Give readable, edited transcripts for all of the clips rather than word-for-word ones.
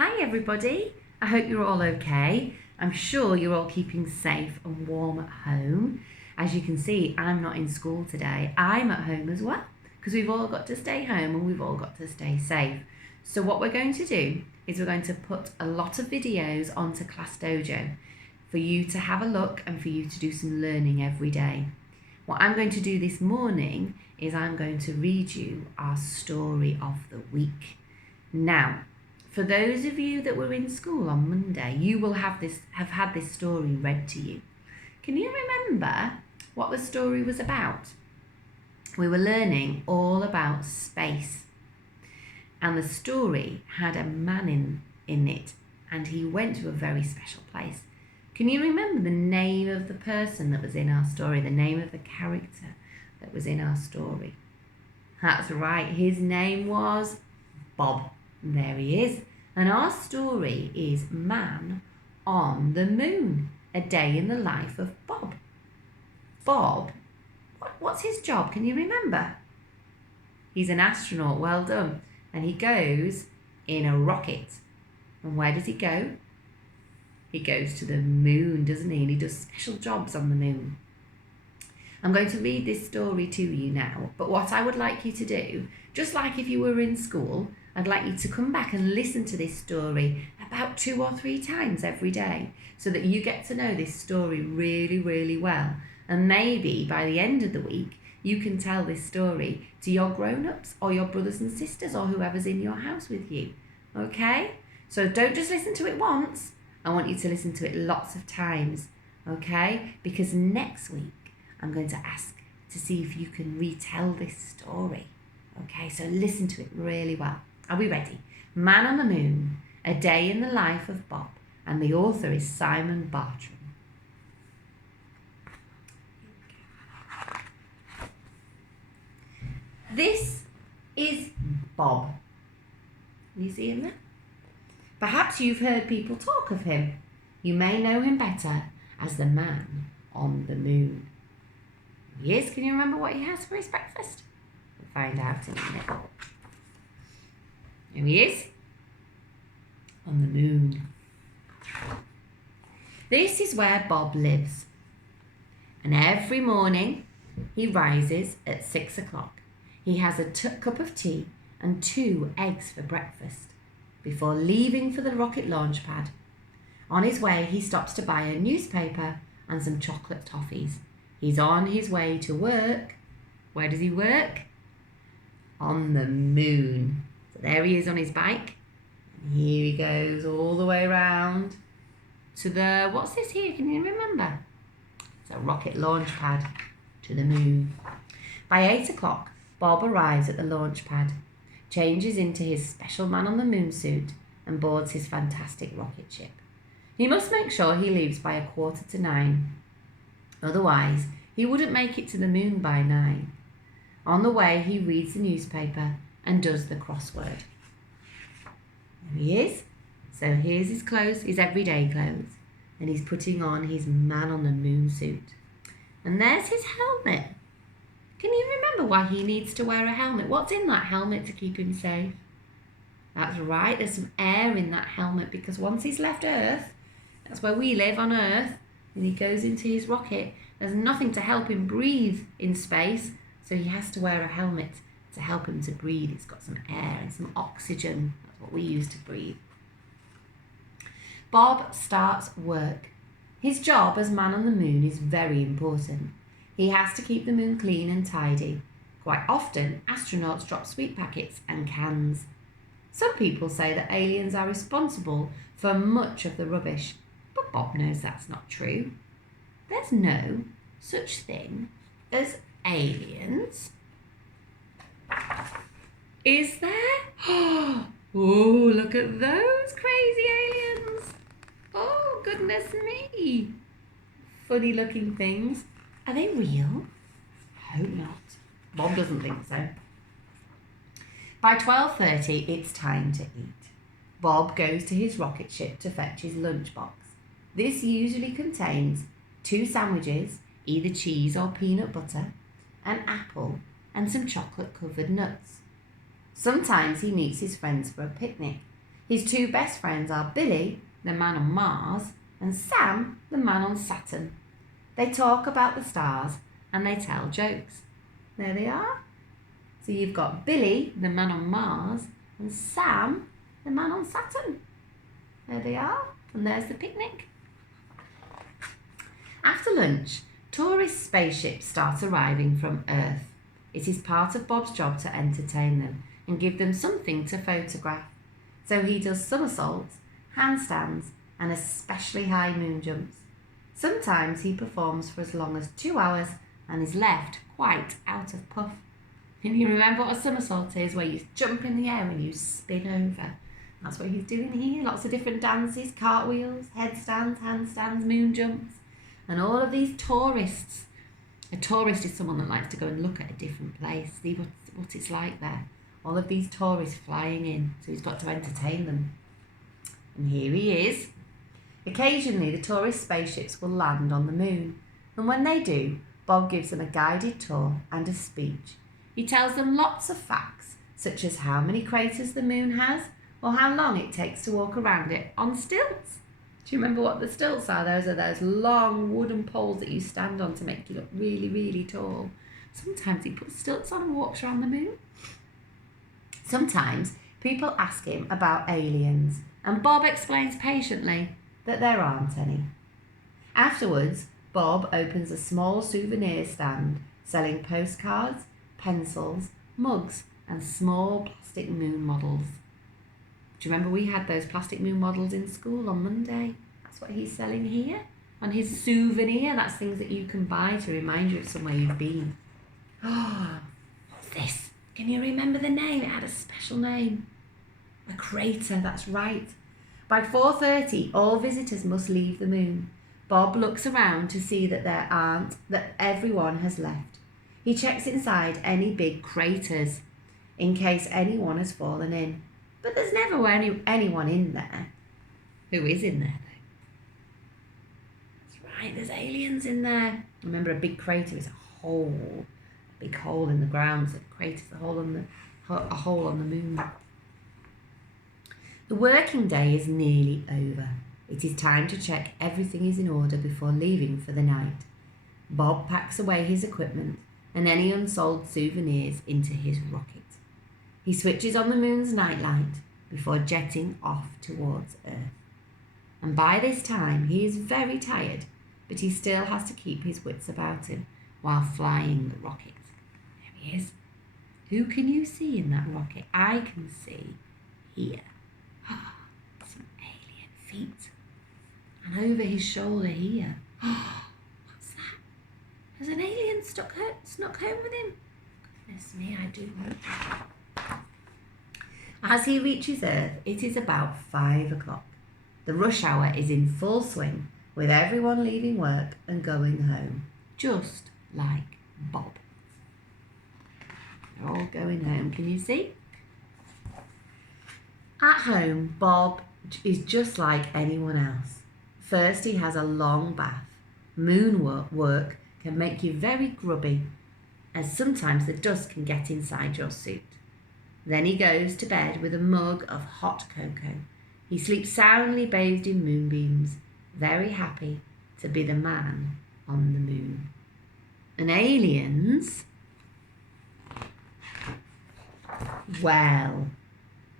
Hi everybody, I hope you're all okay. I'm sure you're all keeping safe and warm at home. As you can see, I'm not in school today. I'm at home as well because we've all got to stay home and we've all got to stay safe. So what we're going to do is we're going to put a lot of videos onto Class Dojo for you to have a look and for you to do some learning every day. What I'm going to do this morning is I'm going to read you our story of the week. Now, for those of you that were in school on Monday, you will have had this story read to you. Can you remember what the story was about? We were learning all about space. And the story had a man in it, and he went to a very special place. Can you remember the name of the person that was in our story, the name of the character that was in our story? That's right, his name was Bob. There he is. And our story is Man on the Moon, a day in the life of Bob. Bob, what's his job? Can you remember? He's an astronaut, well done. And he goes in a rocket. And where does he go? He goes to the moon, doesn't he? And he does special jobs on the moon. I'm going to read this story to you now, but what I would like you to do, just like if you were in school, I'd like you to come back and listen to this story about 2 or 3 times every day so that you get to know this story really, really well. And maybe by the end of the week, you can tell this story to your grown-ups or your brothers and sisters or whoever's in your house with you. Okay? So don't just listen to it once. I want you to listen to it lots of times. Okay? Because next week, I'm going to ask to see if you can retell this story. Okay, so listen to it really well. Are we ready? Man on the Moon, a day in the life of Bob, and the author is Simon Bartram. This is Bob. Can you see him there? Perhaps you've heard people talk of him. You may know him better as the Man on the Moon. Yes, can you remember what he has for his breakfast? We'll find out in a minute. Here he is, on the moon. This is where Bob lives. And every morning he rises at 6 o'clock. He has a cup of tea and 2 eggs for breakfast before leaving for the rocket launch pad. On his way, he stops to buy a newspaper and some chocolate toffees. He's on his way to work. Where does he work? On the moon. So there he is on his bike. And here he goes all the way around to the, what's this here? Can you remember? It's a rocket launch pad to the moon. By 8 o'clock, Bob arrives at the launch pad, changes into his special Man on the Moon suit and boards his fantastic rocket ship. He must make sure he leaves by 8:45. Otherwise, he wouldn't make it to the moon by 9. On the way, he reads the newspaper and does the crossword. There he is. So here's his clothes, his everyday clothes. And he's putting on his Man on the Moon suit. And there's his helmet. Can you remember why he needs to wear a helmet? What's in that helmet to keep him safe? That's right, there's some air in that helmet because once he's left Earth, that's where we live on Earth, and he goes into his rocket, there's nothing to help him breathe in space, so he has to wear a helmet to help him to breathe. It's got some air and some oxygen. That's what we use to breathe. Bob starts work. His job as Man on the Moon is very important. He has to keep the moon clean and tidy. Quite often, astronauts drop sweet packets and cans. Some people say that aliens are responsible for much of the rubbish, but Bob knows that's not true. There's no such thing as aliens. Is there? Oh, look at those crazy aliens. Oh, goodness me. Funny looking things. Are they real? I hope not. Bob doesn't think so. By 12:30, it's time to eat. Bob goes to his rocket ship to fetch his lunchbox. This usually contains 2 sandwiches, either cheese or peanut butter, an apple, and some chocolate-covered nuts. Sometimes he meets his friends for a picnic. His two best friends are Billy, the man on Mars, and Sam, the man on Saturn. They talk about the stars and they tell jokes. There they are. So you've got Billy, the man on Mars, and Sam, the man on Saturn. There they are. And there's the picnic. After lunch, tourist spaceships start arriving from Earth. It is part of Bob's job to entertain them and give them something to photograph. So he does somersaults, handstands, and especially high moon jumps. Sometimes he performs for as long as 2 hours and is left quite out of puff. Can you remember what a somersault is, where you jump in the air and you spin over? That's what he's doing here. Lots of different dances, cartwheels, headstands, handstands, moon jumps. And all of these tourists. A tourist is someone that likes to go and look at a different place, see what it's like there. All of these tourists flying in, so he's got to entertain them. And here he is. Occasionally, the tourist spaceships will land on the moon. And when they do, Bob gives them a guided tour and a speech. He tells them lots of facts, such as how many craters the moon has, or how long it takes to walk around it on stilts. Do you remember what the stilts are? Those are those long wooden poles that you stand on to make you look really, really tall. Sometimes he puts stilts on and walks around the moon. Sometimes people ask him about aliens, and Bob explains patiently that there aren't any. Afterwards, Bob opens a small souvenir stand selling postcards, pencils, mugs, and small plastic moon models. Do you remember we had those plastic moon models in school on Monday? That's what he's selling here. On his souvenir, that's things that you can buy to remind you of somewhere you've been. Oh, what's this? Can you remember the name? It had a special name. A crater, that's right. By 4:30, all visitors must leave the moon. Bob looks around to see that everyone has left. He checks inside any big craters in case anyone has fallen in. But there's never anyone in there. Who is in there, though? That's right, there's aliens in there. Remember, a big crater is a hole. A big hole in the ground. So the crater's a hole on the moon. The working day is nearly over. It is time to check everything is in order before leaving for the night. Bob packs away his equipment and any unsold souvenirs into his rocket. He switches on the moon's nightlight before jetting off towards Earth. And by this time, he is very tired, but he still has to keep his wits about him while flying the rocket. There he is. Who can you see in that rocket? I can see here. Some alien feet. And over his shoulder here. What's that? Has an alien snuck home with him? Goodness me, I do wonder. As he reaches Earth, it is about 5 o'clock. The rush hour is in full swing, with everyone leaving work and going home, just like Bob. They're all going home, can you see? At home, Bob is just like anyone else. First, he has a long bath. Moon work can make you very grubby, as sometimes the dust can get inside your suit. Then he goes to bed with a mug of hot cocoa. He sleeps soundly bathed in moonbeams, very happy to be the man on the moon. And aliens? Well,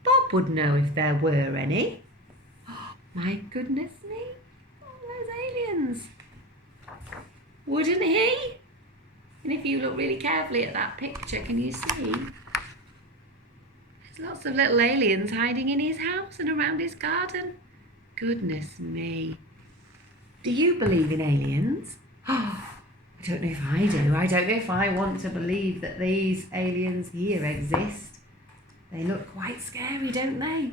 Bob would know if there were any. Oh, my goodness me. Oh, those aliens. Wouldn't he? And if you look really carefully at that picture, can you see? There's lots of little aliens hiding in his house and around his garden. Goodness me. Do you believe in aliens? Oh, I don't know if I do. I don't know if I want to believe that these aliens here exist. They look quite scary, don't they?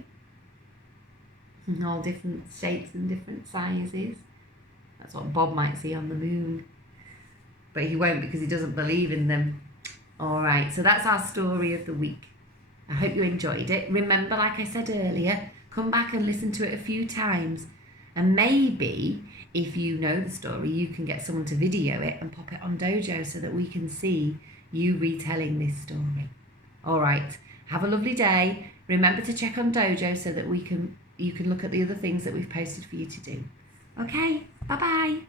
All different shapes and different sizes. That's what Bob might see on the moon. But he won't because he doesn't believe in them. All right, so that's our story of the week. I hope you enjoyed it. Remember, like I said earlier, come back and listen to it a few times. And maybe, if you know the story, you can get someone to video it and pop it on Dojo so that we can see you retelling this story. All right, have a lovely day. Remember to check on Dojo so that you can look at the other things that we've posted for you to do. Okay, bye-bye.